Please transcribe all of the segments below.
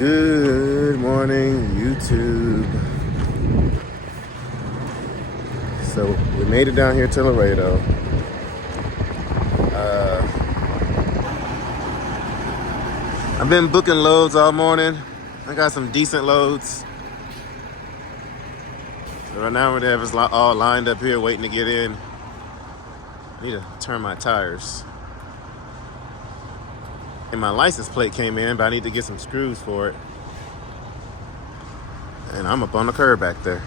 Good morning, YouTube. So we made it down here to Laredo. I've been booking loads all morning. I got some decent loads. So right now we have us all lined up here waiting to get in. I need to turn my tires. And my license plate came in, but I need to get some screws for it. And I'm up on the curb back there.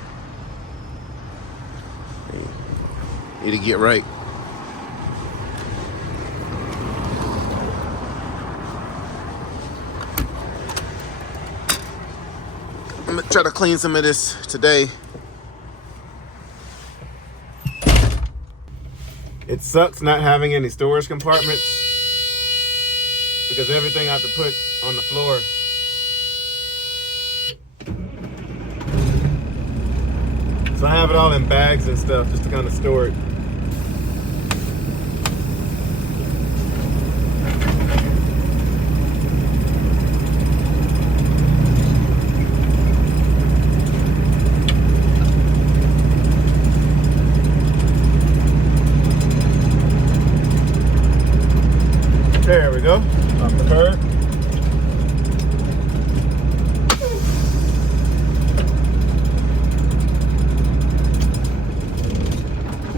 Need to get right. I'm gonna try to clean some of this today. It sucks not having any storage compartments because everything I have to put on the floor. So I have it all in bags and stuff just to kind of store it. There we go, off the curb.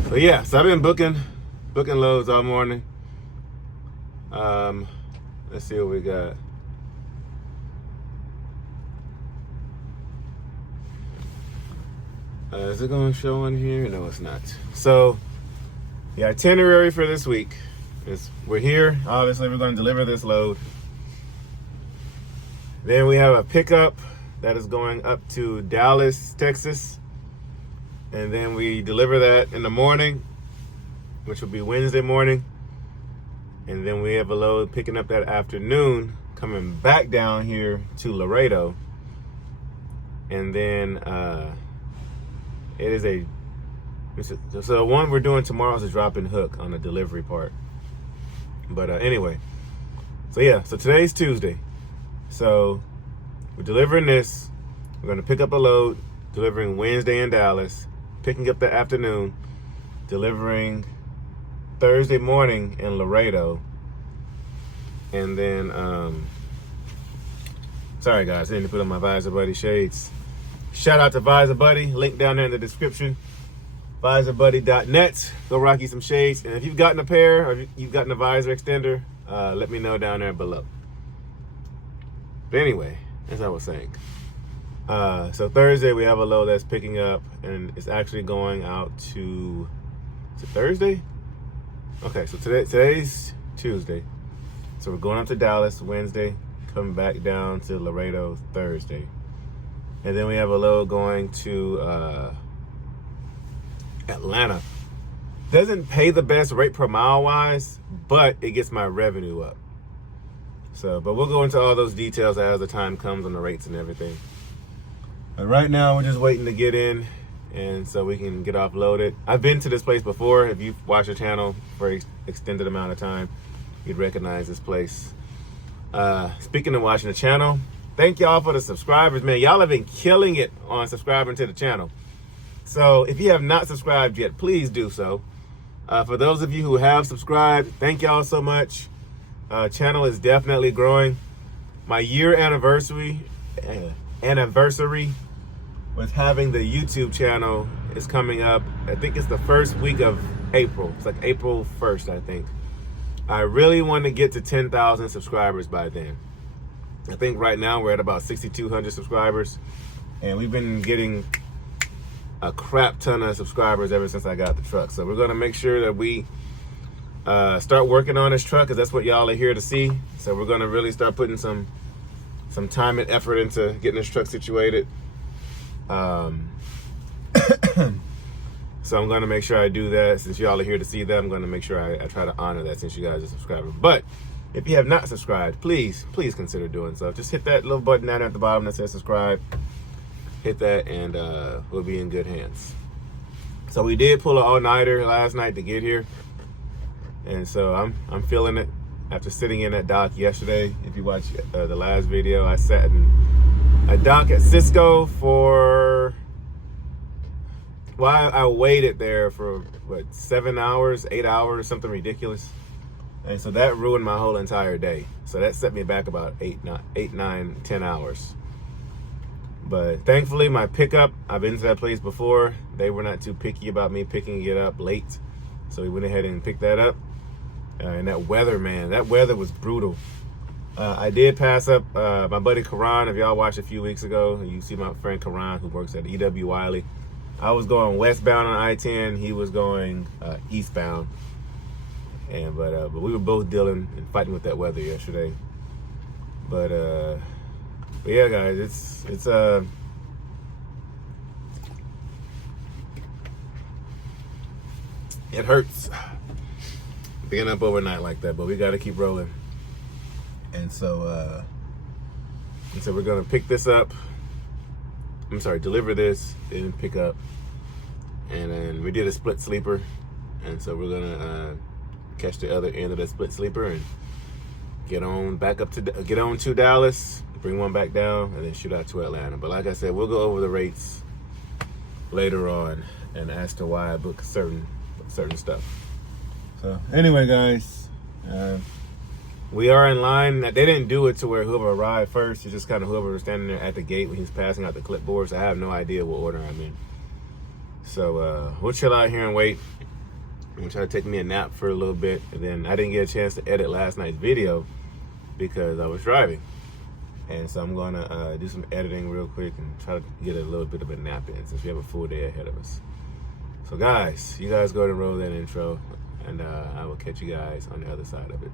So yeah, so I've been booking loads all morning. Let's see what we got. Is it going to show on here? No, it's not. So the itinerary for this week is we're here. Obviously, we're going to deliver this load. Then we have a pickup that is going up to Dallas, Texas. And then we deliver that in the morning, which will be Wednesday morning. And then we have a load picking up that afternoon, coming back down here to Laredo. And then it is so the one we're doing tomorrow is a drop-in hook on the delivery part. But anyway, so yeah, so today's Tuesday. So we're delivering this. We're gonna pick up a load, delivering Wednesday in Dallas, picking up the afternoon, delivering Thursday morning in Laredo. And then, sorry guys, I didn't put on my Visor Buddy shades. Shout out to Visor Buddy, link down there in the description. VisorBuddy.net. Go rock you some shades. And if you've gotten a pair or you've gotten a visor extender, let me know down there below. But anyway, as I was saying. So Thursday we have a load that's picking up and it's actually going out to, is it Thursday? Okay, so today's Tuesday. So we're going up to Dallas Wednesday, coming back down to Laredo Thursday. And then we have a load going to Atlanta. Doesn't pay the best rate per mile wise, but it gets my revenue up. So, but we'll go into all those details as the time comes on the rates and everything. But right now we're just waiting to get in and so we can get offloaded. I've been to this place before. If you've watched the channel for an extended amount of time, you'd recognize this place. Speaking of watching the channel, thank y'all for the subscribers, man. Y'all have been killing it on subscribing to the channel. So if you have not subscribed yet, please do so. For those of you who have subscribed, thank y'all so much. Channel is definitely growing. My year anniversary with having the YouTube channel is coming up. I think it's the first week of April. It's like April 1st, I think. I really want to get to 10,000 subscribers by then. I think right now we're at about 6,200 subscribers, and we've been getting a crap ton of subscribers ever since I got the truck. So we're gonna make sure that we start working on this truck, because that's what y'all are here to see. So we're gonna really start putting some time and effort into getting this truck situated. So I'm gonna make sure I do that. Since y'all are here to see that, I'm gonna make sure I try to honor that since you guys are subscribers. But if you have not subscribed, please consider doing so. Just hit that little button down at the bottom that says subscribe. Hit that and we'll be in good hands. So we did pull an all-nighter last night to get here. And so I'm feeling it. after sitting in that dock yesterday. If you watched the last video, I sat in a dock at Cisco for, well, I waited there for what, 7 hours, 8 hours, something ridiculous. And so that ruined my whole entire day. So that set me back about 8, 9, 10 hours. But thankfully my pickup, I've been to that place before. They were not too picky about me picking it up late. So we went ahead and picked that up. And that weather, man, that weather was brutal. I did pass up my buddy Karan. If y'all watched a few weeks ago, you see my friend Karan who works at E.W. Wiley. I was going westbound on I-10. He was going eastbound. And but we were both dealing and fighting with that weather yesterday. But yeah, guys, it's it hurts being up overnight like that, but we got to keep rolling. And so we're gonna pick this up. I'm sorry, deliver this, then pick up, and then we did a split sleeper, and so we're gonna catch the other end of that split sleeper and get on to Dallas, bring one back down, and then shoot out to Atlanta. But like I said, we'll go over the rates later on and as to why I book certain stuff. So anyway, guys, we are in line. They didn't do it to where whoever arrived first. It's just kind of whoever was standing there at the gate when he was passing out the clipboards. I have no idea what order I'm in. So we'll chill out here and wait. I'm gonna try to take me a nap for a little bit, and then I didn't get a chance to edit last night's video because I was driving. And so I'm gonna do some editing real quick and try to get a little bit of a nap in since we have a full day ahead of us. So guys, you guys go ahead and roll that intro, and I will catch you guys on the other side of it.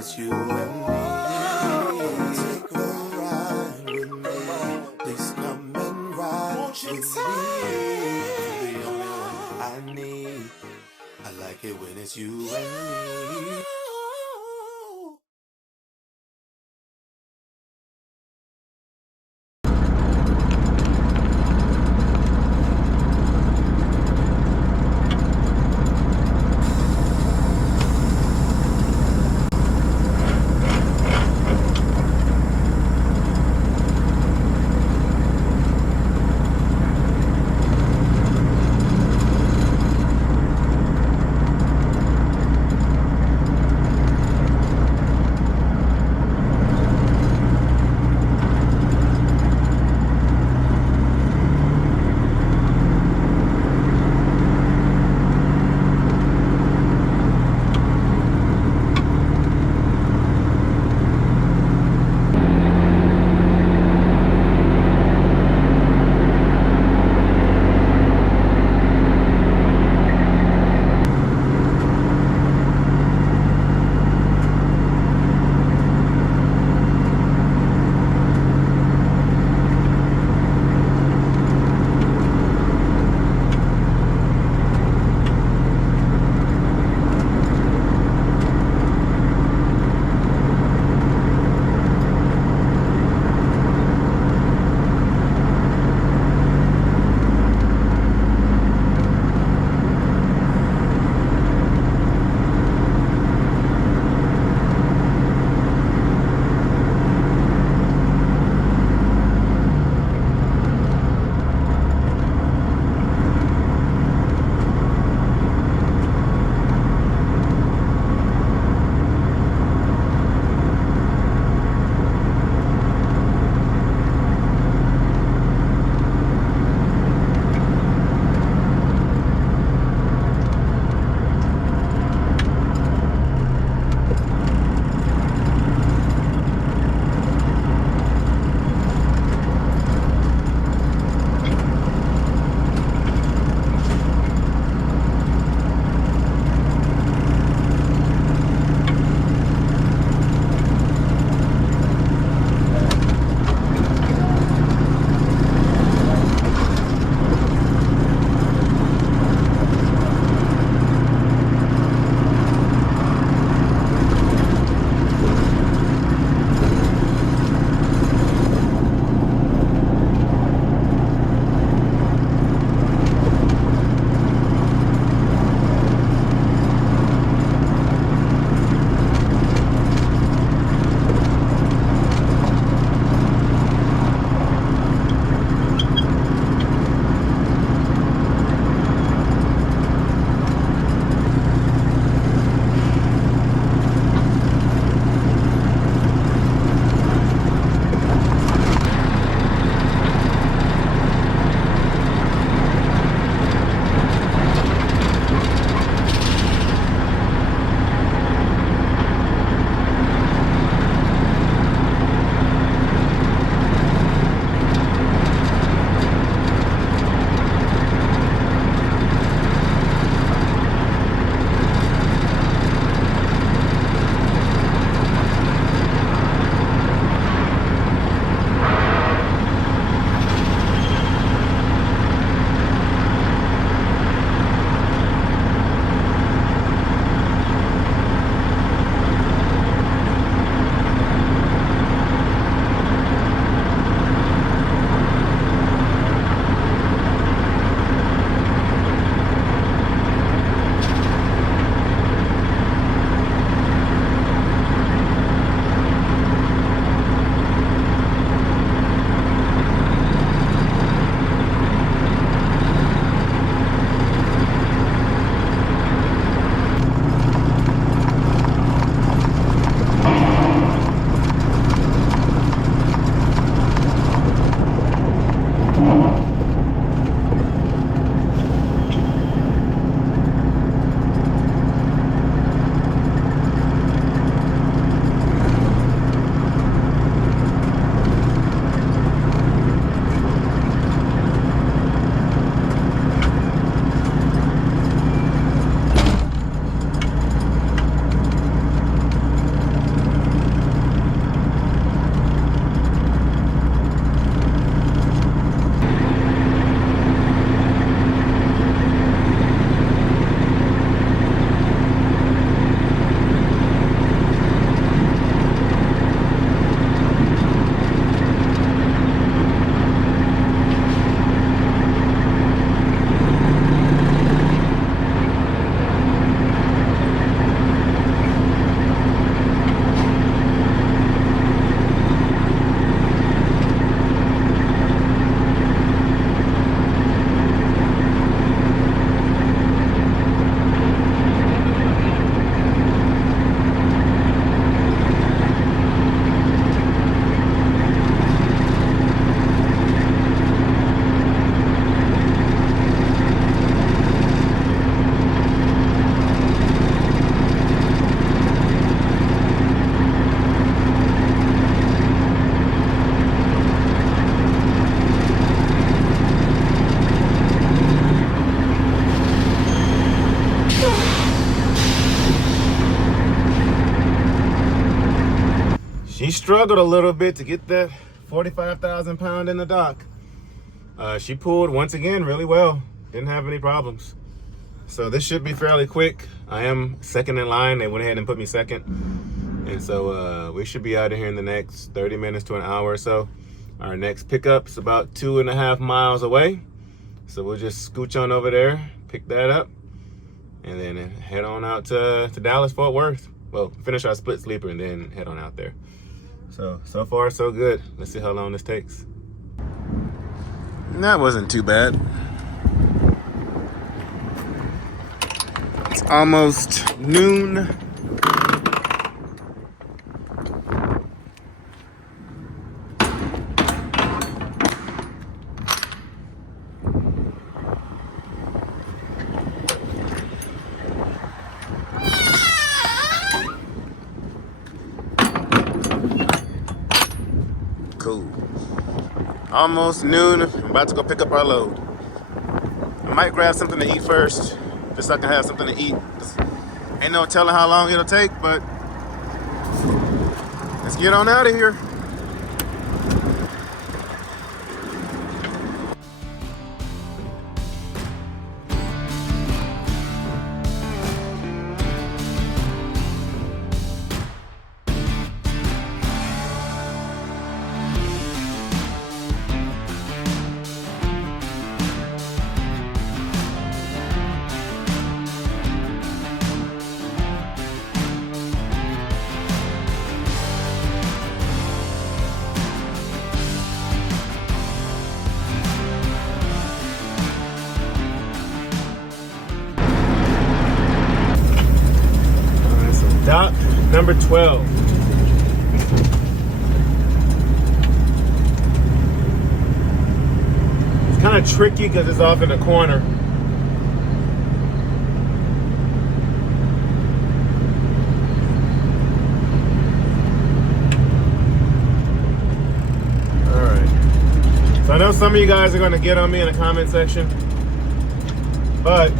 It's you and me. struggled a little bit to get that 45,000 pound in the dock. She pulled once again really well. Didn't have any problems. So this should be fairly quick. I am second in line. They went ahead and put me second. And so we should be out of here in the next 30 minutes to an hour or so. Our next pickup's about 2.5 miles away. So we'll just scooch on over there, pick that up, and then head on out to Dallas, Fort Worth. Well, finish our split sleeper and then head on out there. So far so good. Let's see how long this takes. That wasn't too bad. It's almost noon. Cool. Almost noon. I'm about to go pick up our load. I might grab something to eat first, just so I can have something to eat. Ain't no telling how long it'll take, but let's get on out of here. Dock number 12. It's kind of tricky because it's off in the corner. All right. So I know some of you guys are going to get on me in the comment section, but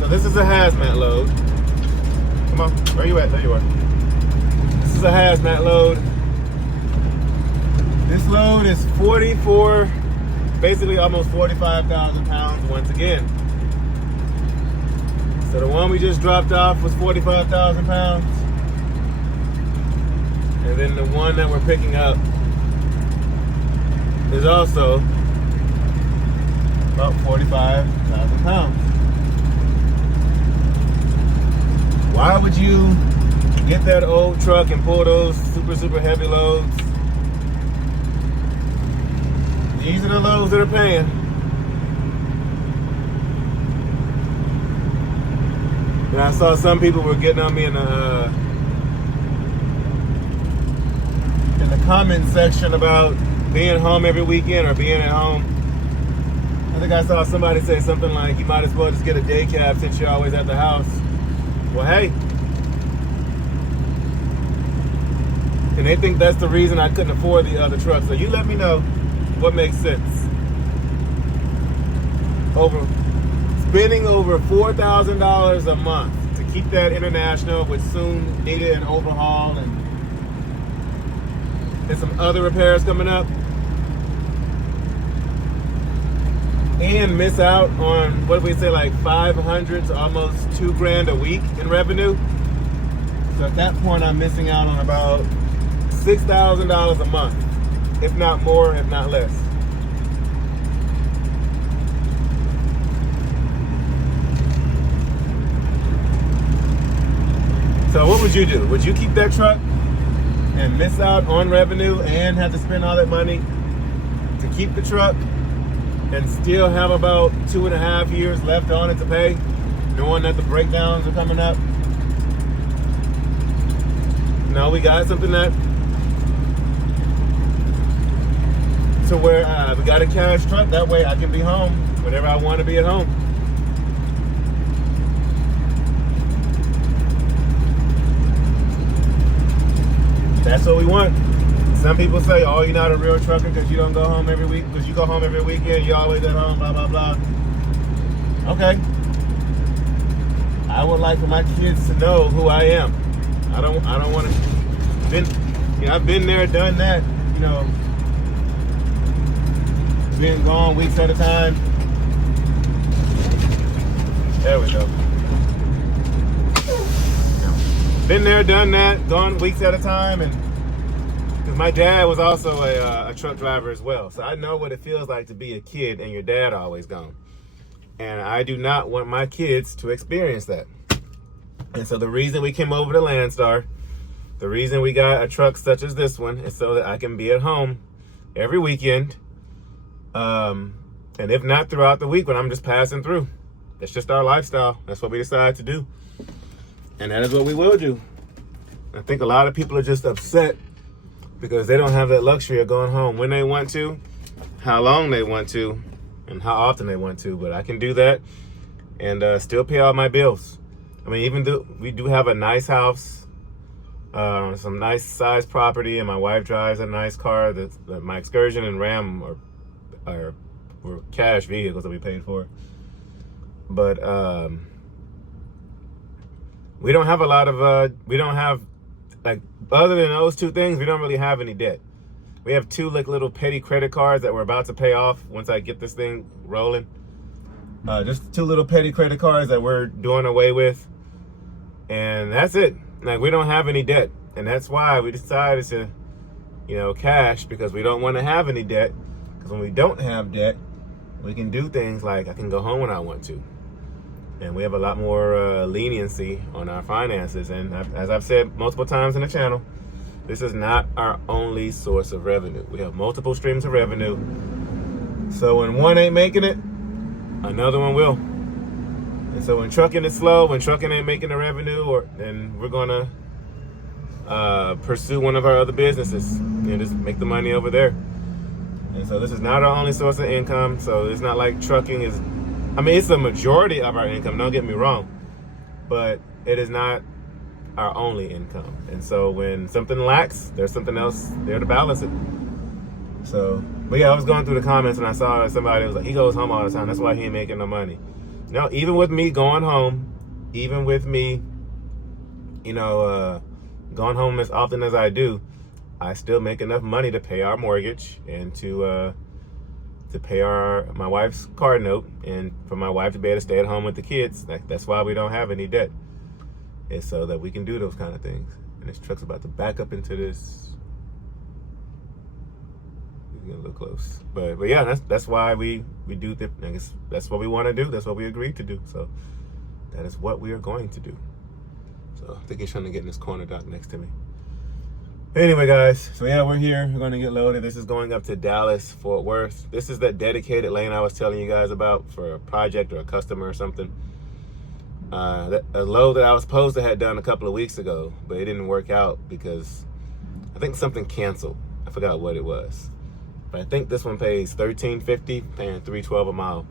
so this is a hazmat load. Come on, where you at? There you are. This is a hazmat load. This load is 44, basically almost 45,000 pounds once again. So the one we just dropped off was 45,000 pounds. And then the one that we're picking up is also about 45,000 pounds. Why would you get that old truck and pull those super heavy loads? These are the loads that are paying. And I saw some people were getting on me in the comment section about being home every weekend or being at home. I think I saw somebody say something like, you might as well just get a day cab since you're always at the house. Well, hey, and they think that's the reason I couldn't afford the other truck. So you let me know what makes sense. Spending over $4,000 a month to keep that international, which soon needed an overhaul and some other repairs coming up, and miss out on, what do we say, like 500 to almost $2,000 a week in revenue. So at that point, I'm missing out on about $6,000 a month, if not more, if not less. So what would you do? Would you keep that truck and miss out on revenue and have to spend all that money to keep the truck and still have about 2.5 years left on it to pay, knowing that the breakdowns are coming up? No, we got something that to where we got a cash truck. That way I can be home whenever I want to be at home. That's what we want. Some people say, oh, you're not a real trucker because you don't go home every week, because you go home every weekend, you're always at home, blah, blah, blah. Okay. I would like for my kids to know who I am. I don't want to I've been there, done that. You know, been gone weeks at a time. There we go. Been there, done that, gone weeks at a time, and because my dad was also a truck driver as well, so I know what it feels like to be a kid and your dad always gone. And I do not want my kids to experience that. And so the reason we came over to Landstar, the reason we got a truck such as this one, is so that I can be at home every weekend, and if not throughout the week when I'm just passing through. It's just our lifestyle. That's what we decided to do. And that is what we will do. I think a lot of people are just upset because they don't have that luxury of going home when they want to, how long they want to, and how often they want to. But I can do that and still pay all my bills. I mean, even though we do have a nice house, some nice sized property, and my wife drives a nice car. That my Excursion and Ram are cash vehicles that we paid for. But we don't have a lot of, we don't have, like, other than those two things, we don't really have any debt. We have two like little petty credit cards that we're about to pay off once I get this thing rolling. Just two little petty credit cards that we're doing away with. And that's it. Like, we don't have any debt. And that's why we decided to, you know, cash, because we don't want to have any debt. Because when we don't have debt, we can do things like I can go home when I want to. And we have a lot more leniency on our finances. And as I've said multiple times in the channel, this is not our only source of revenue. We have multiple streams of revenue. So when one ain't making it, another one will. And so when trucking is slow, when trucking ain't making the revenue, then we're gonna pursue one of our other businesses and just make the money over there. And so this is not our only source of income. So it's not like trucking is, I mean, it's the majority of our income, don't get me wrong, but it is not our only income. And so when something lacks, there's something else there to balance it. So, but yeah, I was going through the comments and I saw somebody was like, he goes home all the time, that's why he ain't making no money. No, even with me going home, even with me, you know, going home as often as I do, I still make enough money to pay our mortgage and to pay my wife's car note, and for my wife to be able to stay at home with the kids. That's why we don't have any debt. It's so that we can do those kind of things. And this truck's about to back up into this. We're getting a little close, but yeah, that's why we do. I guess that's what we want to do. That's what we agreed to do. So that is what we are going to do. So I think he's trying to get in this corner dock next to me. Anyway, guys, so yeah, we're here. We're going to get loaded. This is going up to Dallas, Fort Worth. This is that dedicated lane I was telling you guys about for a project or a customer or something. A load that I was supposed to have done a couple of weeks ago, but it didn't work out because I think something canceled. I forgot what it was. But I think this one pays $13.50, paying $3.12 a mile.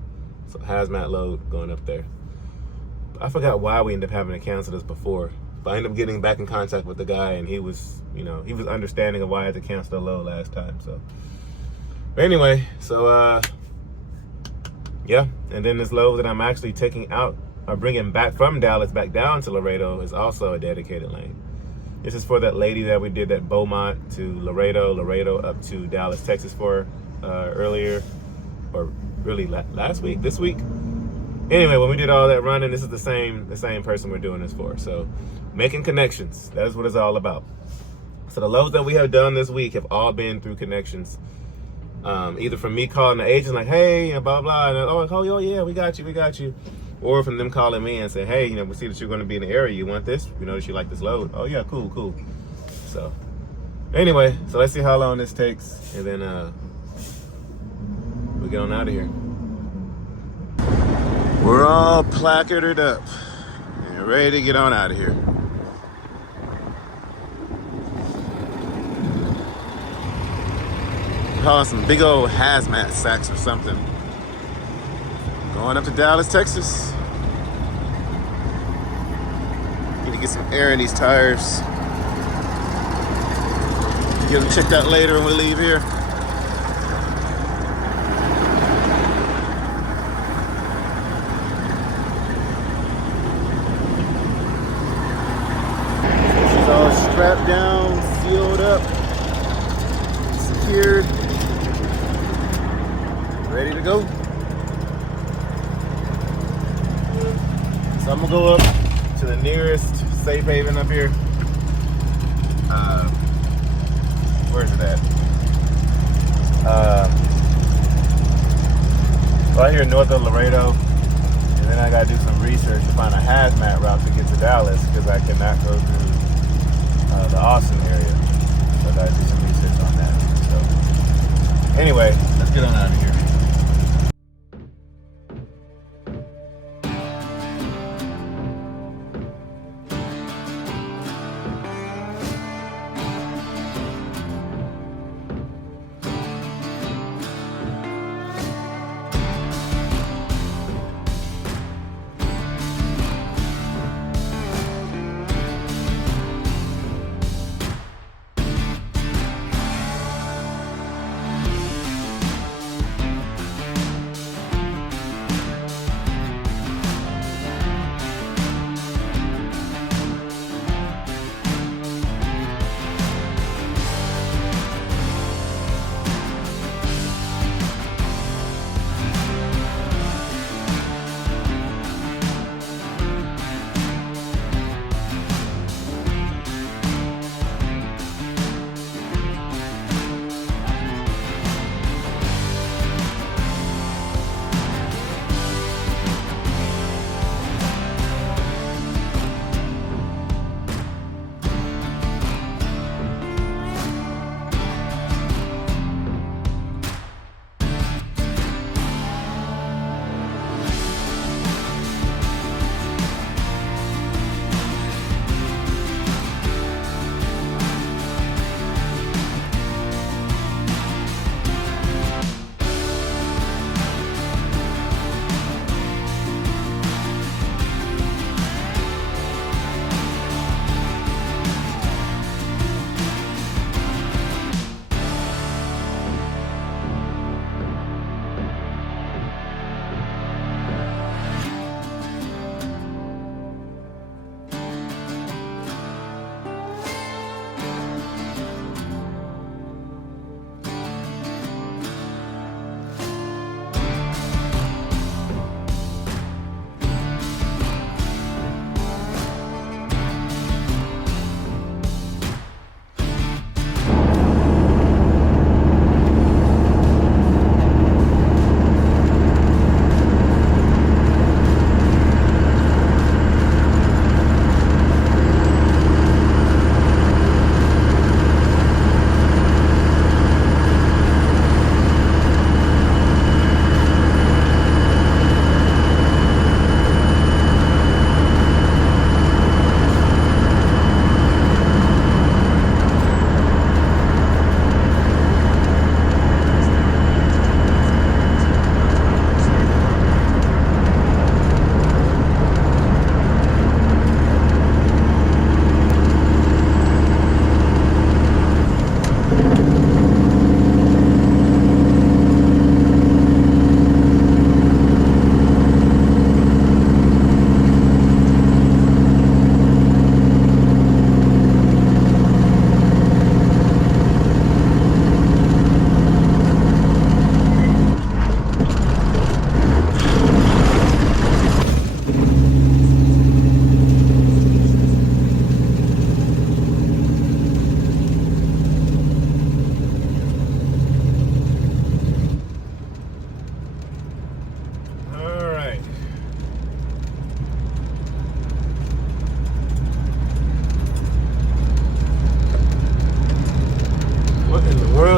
So hazmat load going up there. I forgot why we ended up having to cancel this before. But I ended up getting back in contact with the guy, and he was, you know, he was understanding of why I had to cancel the load last time. So, but anyway, so yeah, and then this load that I'm actually taking out or bringing back from Dallas back down to Laredo is also a dedicated lane. This is for that lady that we did that Beaumont to Laredo up to Dallas, Texas for earlier, or really last week, this week. Anyway, when we did all that running, this is the same person we're doing this for. So making connections, that is what it's all about. So the loads that we have done this week have all been through connections. Either from me calling the agent like, hey, and blah, blah, and oh yeah, we got you. Or from them calling me and saying, hey, you know, we see that you're going to be in the area. You want this? We notice you like this load. Oh yeah, cool. So anyway, so let's see how long this takes, and then we get on out of here. We're all placarded up and ready to get on out of here. Hauling some big old hazmat sacks or something. Going up to Dallas, Texas. Need to get some air in these tires. Get them checked out later when we leave here. She's all strapped down, fuel So I'm gonna go up to the nearest safe haven up here. Where's it at? Right here north of Laredo. And then I gotta do some research to find a hazmat route to get to Dallas because I cannot go through the Austin area. So I gotta do some research on that. So anyway, let's get on out of here.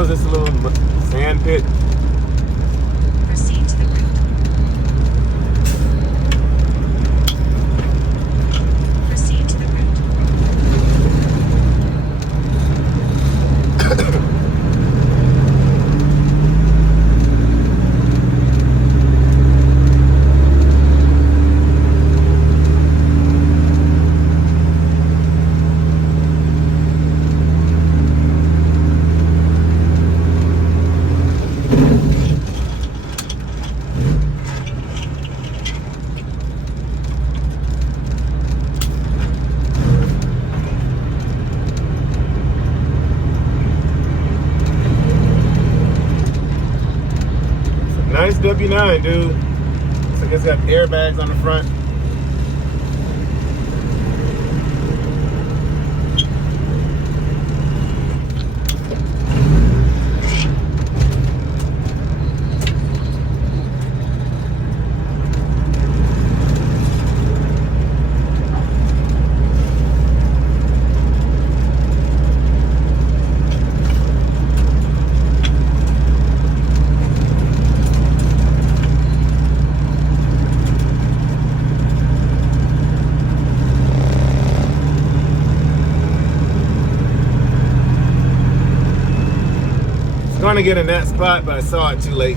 This little sand pit. Proceed to the route. Proceed to the route. Nice W9, dude. So I guess it's got airbags on the front. trying to get in that spot, but I saw it too late.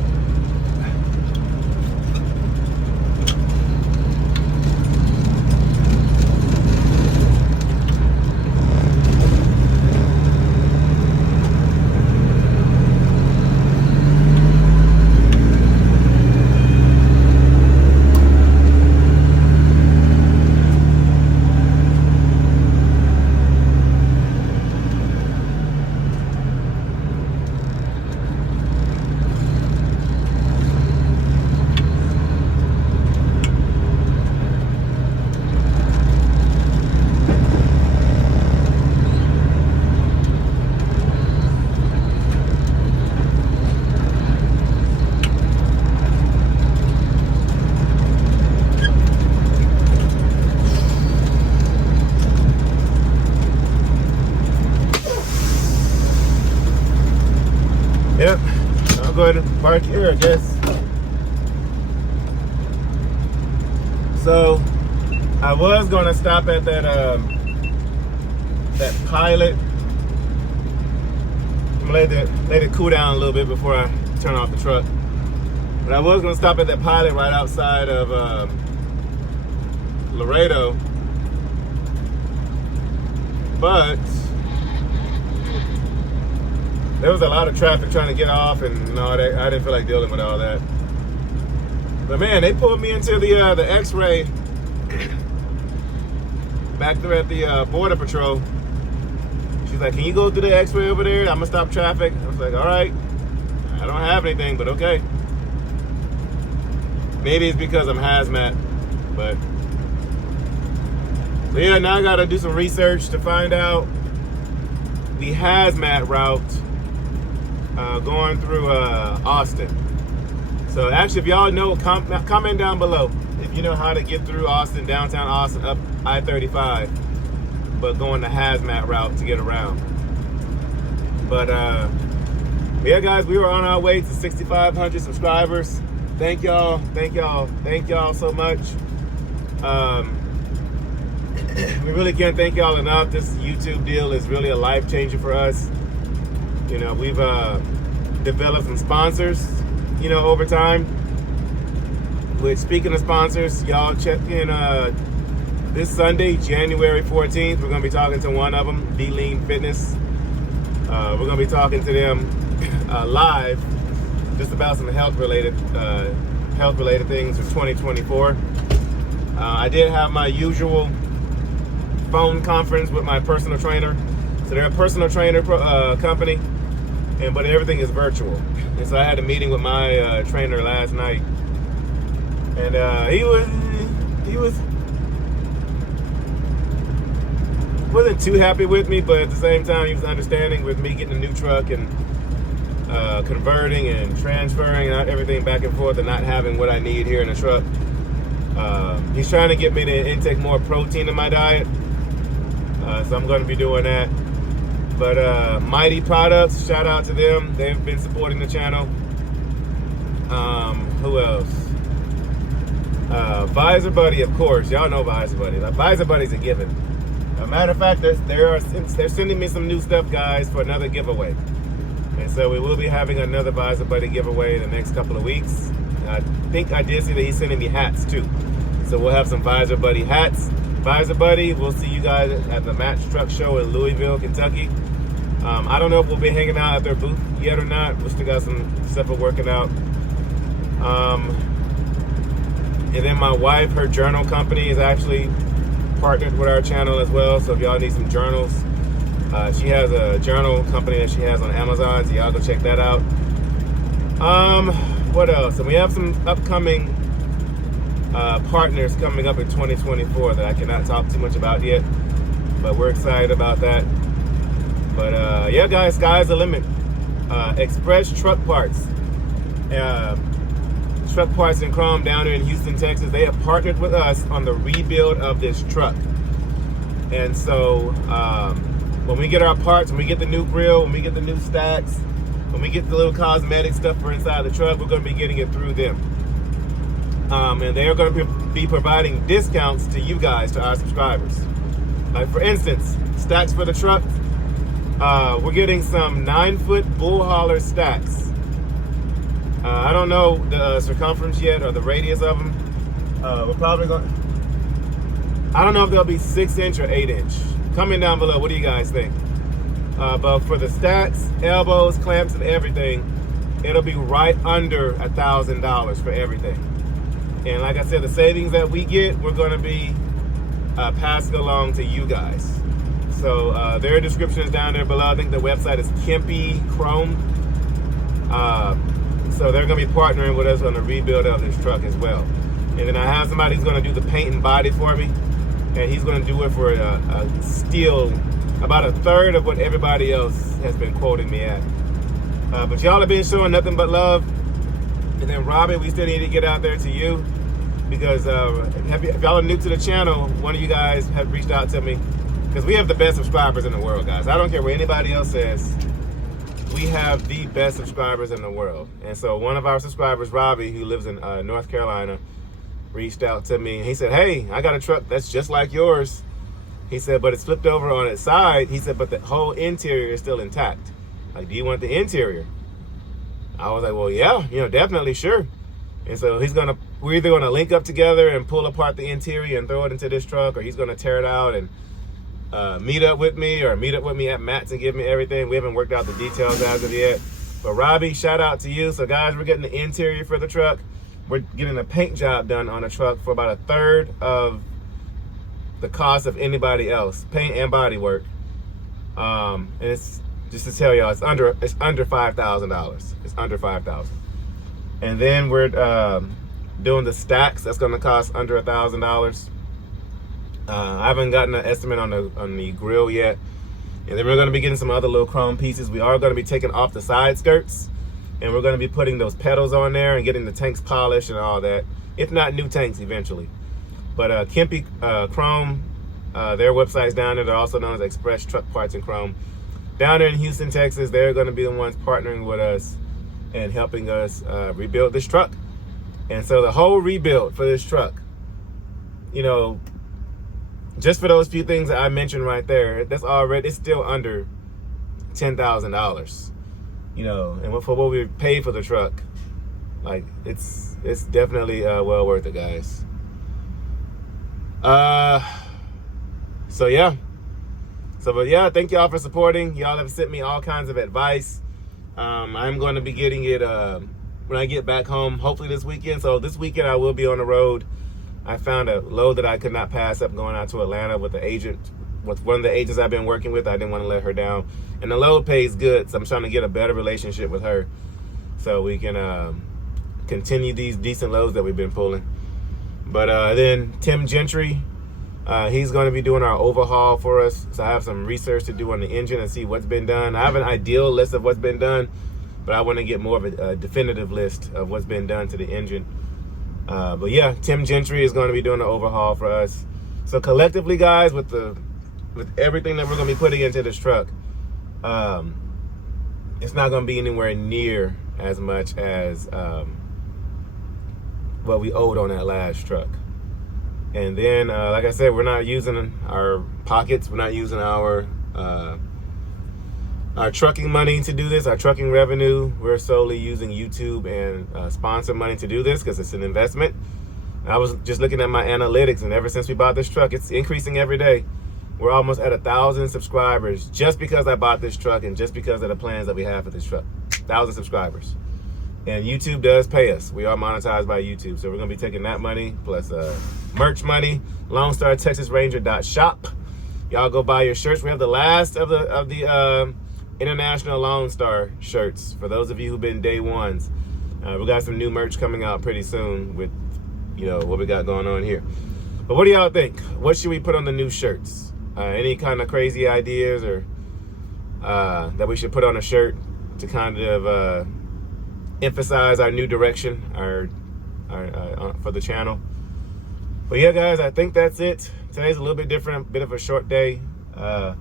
Yep, I'll go ahead and park here, I guess. So, I was gonna stop at that that Pilot. I'm gonna let it cool down a little bit before I turn off the truck. But I was gonna stop at that Pilot right outside of Laredo. But there was a lot of traffic trying to get off, and I didn't feel like dealing with all that. But man, they pulled me into the X-ray back there at the Border Patrol. She's like, "Can you go through the X-ray over there? I'm gonna stop traffic." I was like, "All right. I don't have anything, but okay." Maybe it's because I'm Hazmat, but so yeah. Now I gotta do some research to find out the Hazmat route. Going through Austin. So actually, if y'all know, comment down below if you know how to get through Austin, downtown Austin, up I-35, but going the Hazmat route to get around. But yeah, guys, we were on our way to 6,500 subscribers. Thank y'all so much. We really can't thank y'all enough. This YouTube deal is really a life changer for us. You know, we've developed some sponsors, you know, over time. Which, speaking of sponsors, y'all check in this Sunday, January 14th. We're going to be talking to one of them, Be Lean Fitness. We're going to be talking to them live, just about some health-related things for 2024. I did have my usual phone conference with my personal trainer. So they're a personal trainer company, but everything is virtual. And so I had a meeting with my trainer last night, and he wasn't too happy with me, but at the same time he was understanding with me getting a new truck and converting and transferring everything back and forth and not having what I need here in the truck. He's trying to get me to intake more protein in my diet, so I'm going to be doing that. But MyTee Products, shout out to them. They've been supporting the channel. Who else? Visor Buddy, of course. Y'all know Visor Buddy. Like, Visor Buddy's a given. As a matter of fact, they're sending me some new stuff, guys, for another giveaway. And so we will be having another Visor Buddy giveaway in the next couple of weeks. I think I did see that he's sending me hats too. So we'll have some Visor Buddy hats. Visor Buddy, we'll see you guys at the Match Truck Show in Louisville, Kentucky. I don't know if we'll be hanging out at their booth yet or not. We still got some stuff we're working out. And then my wife, her journal company is actually partnered with our channel as well. So if y'all need some journals, she has a journal company that she has on Amazon. So y'all go check that out. What else? And we have some upcoming partners coming up in 2024 that I cannot talk too much about yet, but we're excited about that. But yeah, guys, sky's the limit. Express Truck Parts, Truck Parts and Chrome down here in Houston, Texas. They have partnered with us on the rebuild of this truck. And so when we get our parts, when we get the new grill, when we get the new stacks, when we get the little cosmetic stuff for inside the truck, we're going to be getting it through them. And they are going to be providing discounts to you guys, to our subscribers. Like, for instance, stacks for the truck, We're getting some 9-foot bull hauler stacks. I don't know the circumference yet or the radius of them. We're probably going. I don't know if they'll be 6-inch or 8-inch. Comment down below. What do you guys think? But for the stacks, elbows, clamps, and everything, it'll be right under $1,000 for everything. And like I said, the savings that we get, we're going to be passing along to you guys. So their description is down there below. I think the website is Kempy Chrome. So they're going to be partnering with us on the rebuild of this truck as well. And then I have somebody who's going to do the paint and body for me. And he's going to do it for a steal, about a third of what everybody else has been quoting me at. But y'all have been showing nothing but love. And then Robbie, we still need to get out there to you. Because if y'all are new to the channel, one of you guys have reached out to me. Because we have the best subscribers in the world, guys. I don't care what anybody else says. We have the best subscribers in the world. And so one of our subscribers, Robbie, who lives in North Carolina, reached out to me. He said, hey, I got a truck that's just like yours. He said, but it's flipped over on its side. He said, but the whole interior is still intact. Like, do you want the interior? I was like, well, yeah, definitely, sure. And so we're either gonna link up together and pull apart the interior and throw it into this truck, or he's gonna tear it out and meet up with me at Matt's and give me everything. We haven't worked out the details as of yet. But Robbie, shout out to you. So guys, we're getting the interior for the truck. We're getting a paint job done on the truck for about a third of the cost of anybody else, paint and body work. And it's just to tell y'all, it's under $5,000. It's under $5,000. And then we're doing the stacks. That's going to cost under $1,000. I haven't gotten an estimate on the grill yet. And then we're going to be getting some other little chrome pieces. We are going to be taking off the side skirts, and we're going to be putting those pedals on there and getting the tanks polished and all that. If not new tanks eventually. But Kempy Chrome, their website's down there. They're also known as Express Truck Parts and Chrome. Down there in Houston, Texas, they're going to be the ones partnering with us and helping us rebuild this truck. And so the whole rebuild for this truck, just for those few things that I mentioned right there, it's still under $10,000. And for what we paid for the truck, like it's definitely well worth it, guys. But yeah, thank y'all for supporting. Y'all have sent me all kinds of advice. I'm going to be getting it when I get back home, hopefully this weekend. So this weekend I will be on the road. I found a load that I could not pass up going out to Atlanta with one of the agents I've been working with. I didn't want to let her down. And the load pays good, so I'm trying to get a better relationship with her so we can continue these decent loads that we've been pulling. But then Tim Gentry, he's going to be doing our overhaul for us. So I have some research to do on the engine and see what's been done. I have an ideal list of what's been done, but I want to get more of a definitive list of what's been done to the engine. But yeah, Tim Gentry is going to be doing the overhaul for us. So collectively, guys, with everything that we're going to be putting into this truck, it's not going to be anywhere near as much as what we owed on that last truck. And then, like I said, we're not using our pockets. We're not using our trucking money to do this, our trucking revenue. We're solely using YouTube and sponsor money to do this because it's an investment. I was just looking at my analytics, and ever since we bought this truck, it's increasing every day. We're almost at 1,000 subscribers just because I bought this truck and just because of the plans that we have for this truck. 1,000 subscribers. And YouTube does pay us. We are monetized by YouTube. So we're going to be taking that money plus merch money. LoneStarTexasRanger.shop. Y'all go buy your shirts. We have the last of the International Lone Star shirts. For those of you who've been day ones. We got some new merch coming out pretty soon with, what we got going on here. But what do y'all think? What should we put on the new shirts? Any kind of crazy ideas or that we should put on a shirt to kind of emphasize our new direction for the channel? But yeah, guys, I think that's it. Today's a little bit different, bit of a short day. But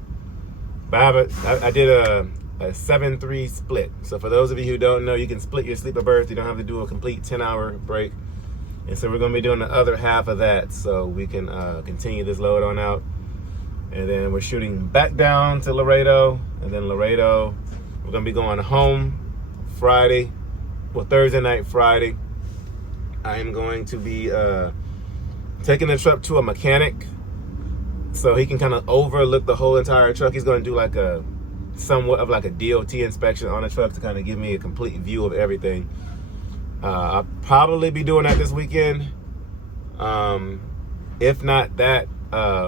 I did a 7-3 split. So for those of you who don't know, you can split your sleep or birth. You don't have to do a complete 10-hour break. And so we're going to be doing the other half of that so we can continue this load on out. And then we're shooting back down to Laredo. And then Laredo, we're gonna be going home Friday. Well, Thursday night, Friday. I am going to be taking the truck to a mechanic so he can kind of overlook the whole entire truck. He's gonna do like a somewhat of like a DOT inspection on the truck to kind of give me a complete view of everything. I'll probably be doing that this weekend. If not that,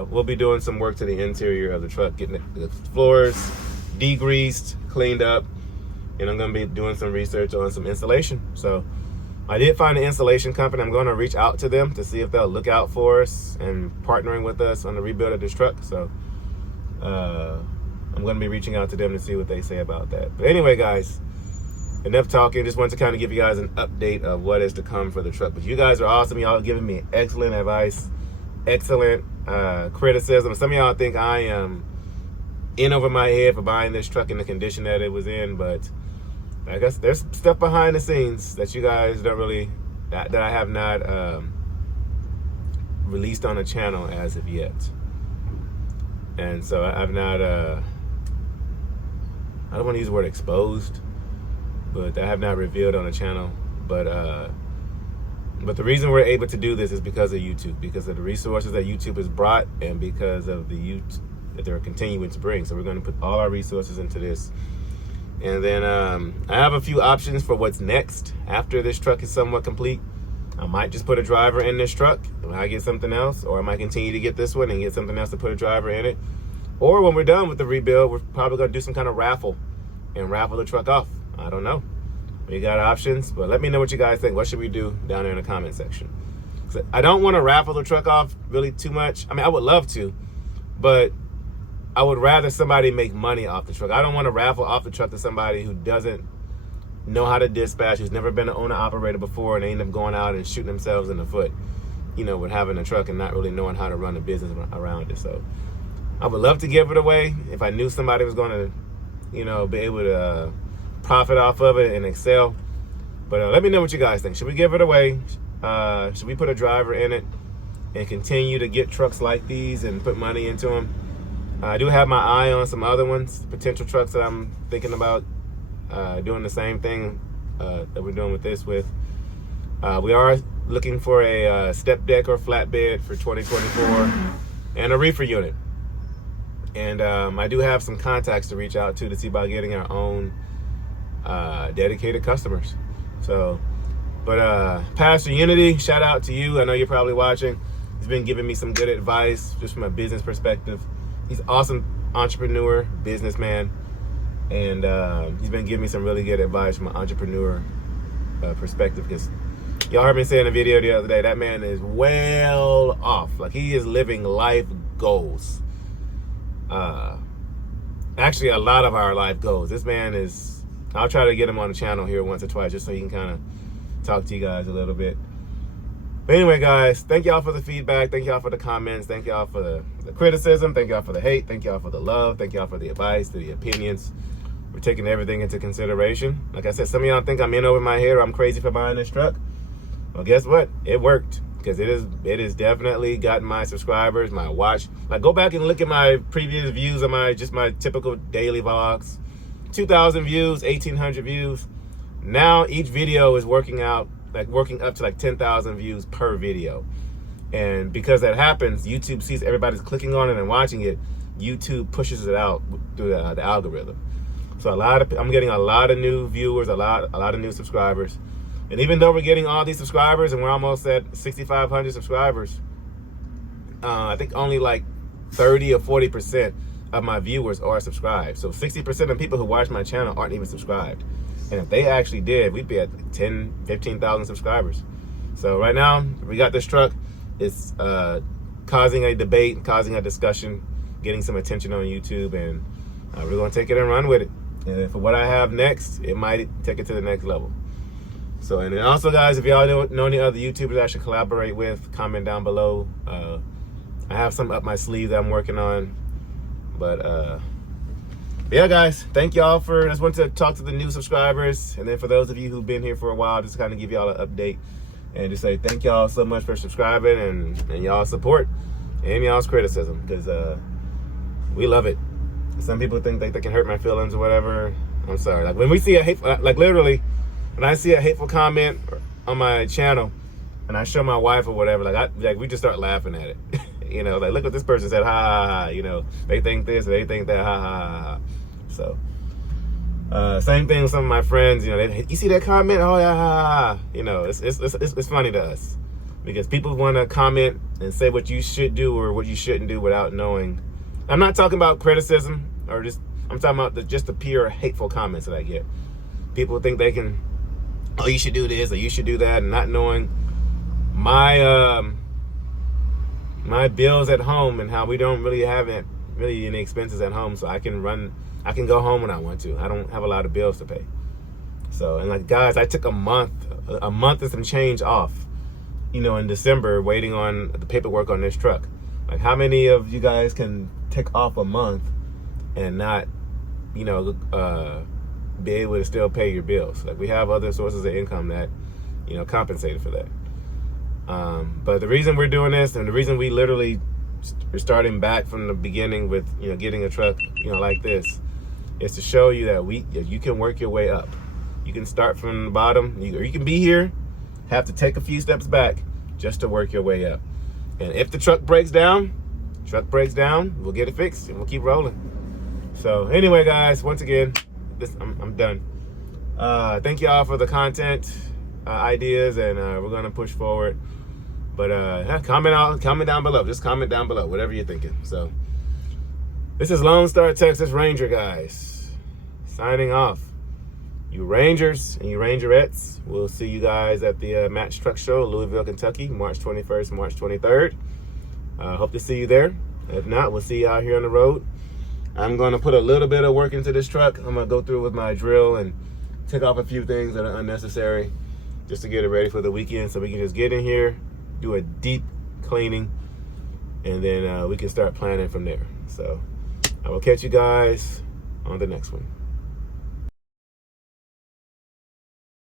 we'll be doing some work to the interior of the truck, getting the floors degreased, cleaned up, and I'm gonna be doing some research on some installation. So I did find an installation company. I'm gonna reach out to them to see if they'll look out for us and partnering with us on the rebuild of this truck. So I'm gonna be reaching out to them to see what they say about that. But anyway, guys, enough talking. Just wanted to kind of give you guys an update of what is to come for the truck. But you guys are awesome. Y'all giving me excellent advice, excellent criticism. Some of y'all think I am in over my head for buying this truck in the condition that it was in, but I guess there's stuff behind the scenes that you guys don't really, that I have not released on the channel as of yet. And so I've not, I don't want to use the word exposed, but I have not revealed on the channel. But the reason we're able to do this is because of YouTube, because of the resources that YouTube has brought, and because of the YouTube that they're continuing to bring. So we're going to put all our resources into this. And then I have a few options for what's next after this truck is somewhat complete. I might just put a driver in this truck and I get something else, or I might continue to get this one and get something else to put a driver in it. Or when we're done with the rebuild, we're probably going to do some kind of raffle and raffle the truck off. I don't know. We got options, but let me know what you guys think. What should we do down there in the comment section? So I don't want to raffle the truck off really too much. I mean, I would love to, but I would rather somebody make money off the truck. I don't want to raffle off the truck to somebody who doesn't know how to dispatch, who's never been an owner-operator before, and they end up going out and shooting themselves in the foot, you know, with having a truck and not really knowing how to run a business around it. So I would love to give it away if I knew somebody was going to, you know, be able to profit off of it and excel. But let me know what you guys think. Should we give it away? Should we put a driver in it and continue to get trucks like these and put money into them? I do have my eye on some other ones, potential trucks that I'm thinking about doing the same thing that we're doing with this with. We are looking for a step deck or flatbed for 2024 and a reefer unit. And I do have some contacts to reach out to see about getting our own dedicated customers. So, but Pastor Unity, shout out to you. I know you're probably watching. He's been giving me some good advice just from a business perspective. He's an awesome entrepreneur, businessman, and he's been giving me some really good advice from an entrepreneur perspective, because y'all heard me say in a video the other day, that man is well off. Like, he is living life goals. Actually, a lot of our life goals. This man is, I'll try to get him on the channel here once or twice just so he can kind of talk to you guys a little bit. But anyway, guys, thank y'all for the feedback. Thank y'all for the comments. Thank y'all for the criticism. Thank y'all for the hate. Thank y'all for the love. Thank y'all for the advice, the opinions. We're taking everything into consideration. Like I said, some of y'all think I'm in over my head or I'm crazy for buying this truck. Well, guess what? It worked, because it is definitely gotten my subscribers, my watch. Like, go back and look at my previous views of my typical daily vlogs. 2,000 views, 1,800 views. Now each video is working up to like 10,000 views per video. And because that happens, YouTube sees everybody's clicking on it and watching it. YouTube pushes it out through the algorithm. So I'm getting a lot of new viewers, a lot of new subscribers. And even though we're getting all these subscribers and we're almost at 6,500 subscribers, I think only like 30 or 40% of my viewers are subscribed. So 60% of people who watch my channel aren't even subscribed. And if they actually did, we'd be at 10, 15,000 subscribers. So right now, we got this truck. It's causing a debate, causing a discussion, getting some attention on YouTube, and we're going to take it and run with it. And for what I have next, it might take it to the next level. So, and then also, guys, if y'all know any other YouTubers I should collaborate with, comment down below. I have some up my sleeve that I'm working on. But yeah, guys, thank y'all for, I just wanted to talk to the new subscribers. And then for those of you who've been here for a while, just kind of give y'all an update and just say thank y'all so much for subscribing and y'all's support and y'all's criticism. Because we love it. Some people think they can hurt my feelings or whatever. I'm sorry. Like when we see a hateful, like literally, when I see a hateful comment on my channel, and I show my wife or whatever, like we just start laughing at it. You know, like look what this person said, ha ha ha. You know, they think this, they think that, ha ha ha. So, same thing with some of my friends. You know, you see that comment? Oh yeah, ha ha. You know, it's funny to us because people want to comment and say what you should do or what you shouldn't do without knowing. I'm not talking about criticism or I'm talking about just the pure hateful comments that I get. People think they can, oh, you should do this or you should do that, and not knowing my my bills at home and how we don't really have any expenses at home, so I can go home when I want to. I don't have a lot of bills to pay. So, and like guys, I took a month and some change off, you know, in December, waiting on the paperwork on this truck. Like how many of you guys can take off a month and not, you know, be able to still pay your bills? Like we have other sources of income that, you know, compensated for that. But the reason we're doing this, and the reason we literally are starting back from the beginning with, you know, getting a truck, you know, like this, is to show you that you can work your way up. You can start from the bottom, or you can be here, have to take a few steps back just to work your way up. And if the truck breaks down, we'll get it fixed and we'll keep rolling. So anyway, guys, once again, I'm done. Thank y'all for the content ideas, and we're gonna push forward. But comment down below. Just comment down below, whatever you're thinking. So this is LoneStarTexasRanger, guys, signing off. You Rangers and you Rangerettes, we'll see you guys at the Match Truck Show, Louisville, Kentucky, March 21st, March 23rd. Hope to see you there. If not, we'll see you out here on the road. I'm going to put a little bit of work into this truck. I'm going to go through with my drill and take off a few things that are unnecessary just to get it ready for the weekend, so we can just get in here, do a deep cleaning, and then we can start planning from there. So I will catch you guys on the next one.